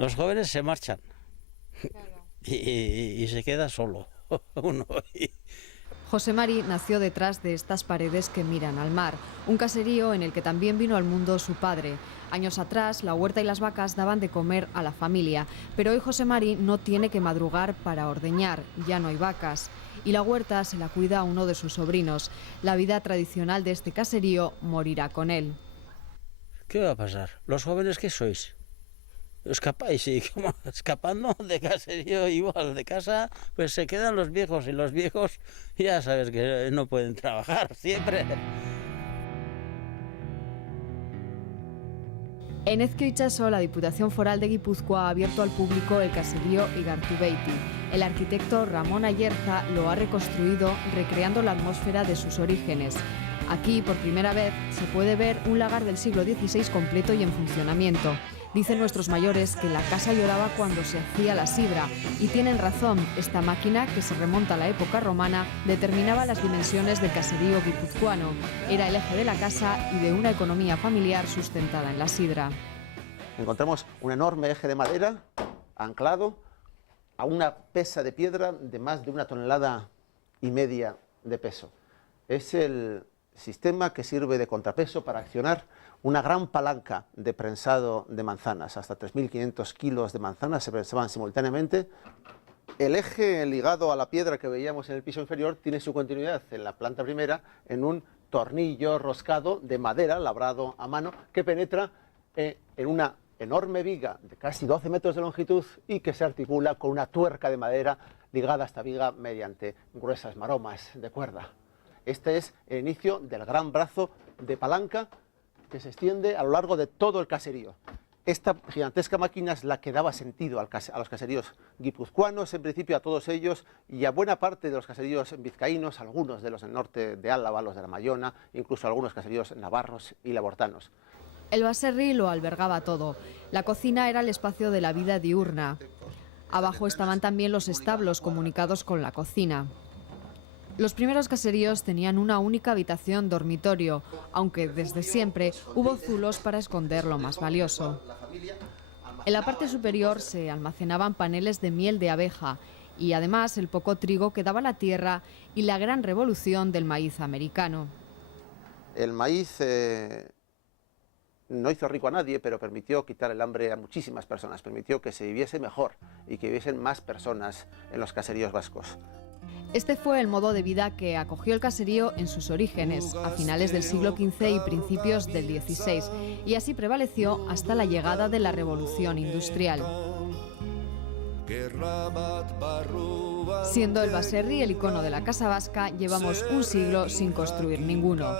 Los jóvenes se marchan Claro. y se queda solo uno. José Mari nació detrás de estas paredes que miran al mar, un caserío en el que también vino al mundo su padre. Años atrás, la huerta y las vacas daban de comer a la familia, pero hoy José Mari no tiene que madrugar para ordeñar, ya no hay vacas. Y la huerta se la cuida a uno de sus sobrinos. La vida tradicional de este caserío morirá con él. ¿Qué va a pasar? ¿Los jóvenes qué sois? Escapáis y como escapando de caserío igual de casa, pues se quedan los viejos y los viejos ya sabes que no pueden trabajar siempre. En Ezkio Itsaso, la Diputación Foral de Guipúzcoa ha abierto al público el caserío Igartubeiti. El arquitecto Ramón Ayerza lo ha reconstruido recreando la atmósfera de sus orígenes. Aquí, por primera vez, se puede ver un lagar del siglo XVI completo y en funcionamiento. Dicen nuestros mayores que la casa lloraba cuando se hacía la sidra, y tienen razón. Esta máquina, que se remonta a la época romana, determinaba las dimensiones del caserío guipuzcoano. Era el eje de la casa y de una economía familiar sustentada en la sidra. Encontramos un enorme eje de madera anclado a una pesa de piedra de más de 1,5 toneladas de peso. Es el sistema que sirve de contrapeso para accionar una gran palanca de prensado de manzanas. Hasta 3.500 kilos de manzanas se prensaban simultáneamente. El eje ligado a la piedra que veíamos en el piso inferior tiene su continuidad en la planta primera en un tornillo roscado de madera labrado a mano que penetra en una enorme viga de casi 12 metros de longitud y que se articula con una tuerca de madera ligada a esta viga mediante gruesas maromas de cuerda. Este es el inicio del gran brazo de palanca que se extiende a lo largo de todo el caserío. Esta gigantesca máquina es la que daba sentido a los caseríos guipuzcoanos, en principio a todos ellos, y a buena parte de los caseríos vizcaínos, algunos de los del norte de Álava, los de la Mayona, incluso algunos caseríos navarros y labortanos. El baserri lo albergaba todo. La cocina era el espacio de la vida diurna. Abajo estaban también los establos comunicados con la cocina. Los primeros caseríos tenían una única habitación dormitorio, aunque desde siempre hubo zulos para esconder lo más valioso. En la parte superior se almacenaban paneles de miel de abeja y además el poco trigo que daba la tierra y la gran revolución del maíz americano. El maíz no hizo rico a nadie, pero permitió quitar el hambre a muchísimas personas, permitió que se viviese mejor y que viviesen más personas en los caseríos vascos. Este fue el modo de vida que acogió el caserío en sus orígenes, a finales del siglo XV y principios del XVI, y así prevaleció hasta la llegada de la Revolución Industrial. Siendo el baserri el icono de la casa vasca, llevamos un siglo sin construir ninguno.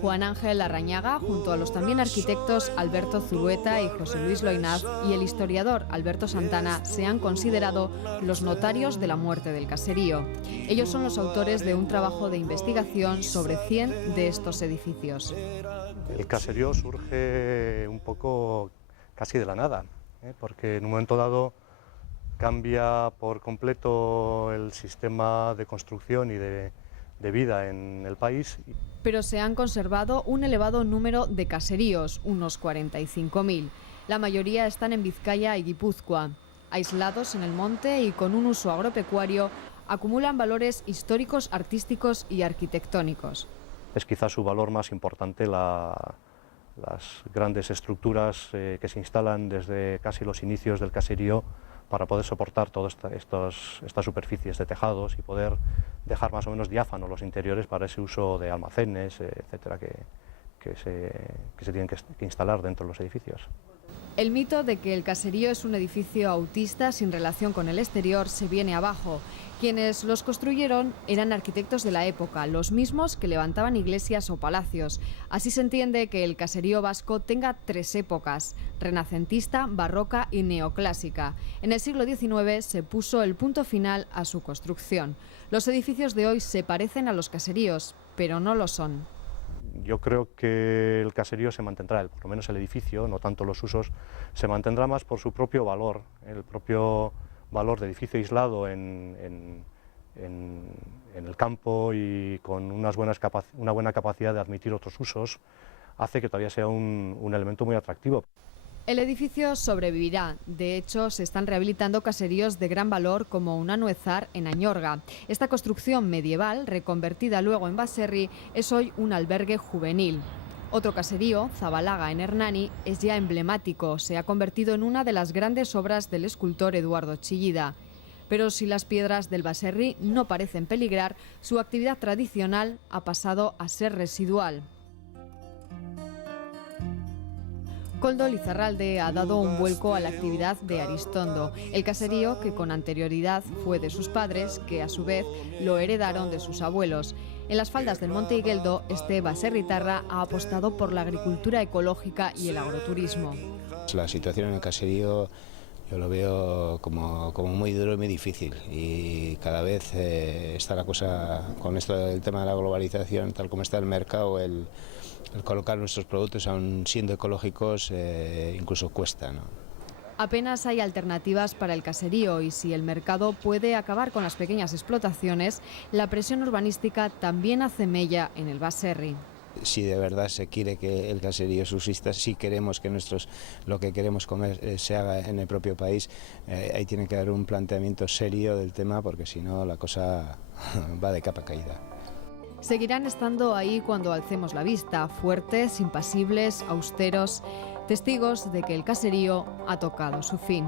Juan Ángel Larrañaga, junto a los también arquitectos Alberto Zulueta y José Luis Loinaz, y el historiador Alberto Santana, se han considerado los notarios de la muerte del caserío. Ellos son los autores de un trabajo de investigación sobre 100 de estos edificios. El caserío surge un poco casi de la nada, porque en un momento dado cambia por completo el sistema de construcción y de vida en el país. Pero se han conservado un elevado número de caseríos, unos 45.000. La mayoría están en Vizcaya y Guipúzcoa. Aislados en el monte y con un uso agropecuario, acumulan valores históricos, artísticos y arquitectónicos. Es quizás su valor más importante las grandes estructuras que se instalan desde casi los inicios del caserío para poder soportar todas estas superficies de tejados y poder dejar más o menos diáfanos los interiores para ese uso de almacenes, etcétera, que se tienen que instalar dentro de los edificios. El mito de que el caserío es un edificio autista sin relación con el exterior se viene abajo. Quienes los construyeron eran arquitectos de la época, los mismos que levantaban iglesias o palacios. Así se entiende que el caserío vasco tenga 3 épocas: renacentista, barroca y neoclásica. En el siglo XIX se puso el punto final a su construcción. Los edificios de hoy se parecen a los caseríos, pero no lo son. Yo creo que el caserío se mantendrá, por lo menos el edificio, no tanto los usos, se mantendrá más por su propio valor, el propio valor de edificio aislado en el campo y con una buena capacidad de admitir otros usos, hace que todavía sea un elemento muy atractivo. El edificio sobrevivirá. De hecho, se están rehabilitando caseríos de gran valor como Unanuezar en Añorga. Esta construcción medieval, reconvertida luego en baserri, es hoy un albergue juvenil. Otro caserío, Zabalaga en Hernani, es ya emblemático. Se ha convertido en una de las grandes obras del escultor Eduardo Chillida. Pero si las piedras del baserri no parecen peligrar, su actividad tradicional ha pasado a ser residual. Koldo Lizarralde ha dado un vuelco a la actividad de Aristondo, el caserío que con anterioridad fue de sus padres, que a su vez lo heredaron de sus abuelos. En las faldas del Monte Igueldo, este baserritarra ha apostado por la agricultura ecológica y el agroturismo. La situación en el caserío yo lo veo como muy duro y muy difícil, y cada vez está la cosa con esto del tema de la globalización, tal como está el mercado, el colocar nuestros productos aun siendo ecológicos incluso cuesta, ¿no? Apenas hay alternativas para el caserío y si el mercado puede acabar con las pequeñas explotaciones, la presión urbanística también hace mella en el baserri. Si de verdad se quiere que el caserío subsista, si queremos que lo que queremos comer se haga en el propio país, ahí tiene que haber un planteamiento serio del tema, porque si no la cosa va de capa caída. Seguirán estando ahí cuando alcemos la vista, fuertes, impasibles, austeros, testigos de que el caserío ha tocado su fin.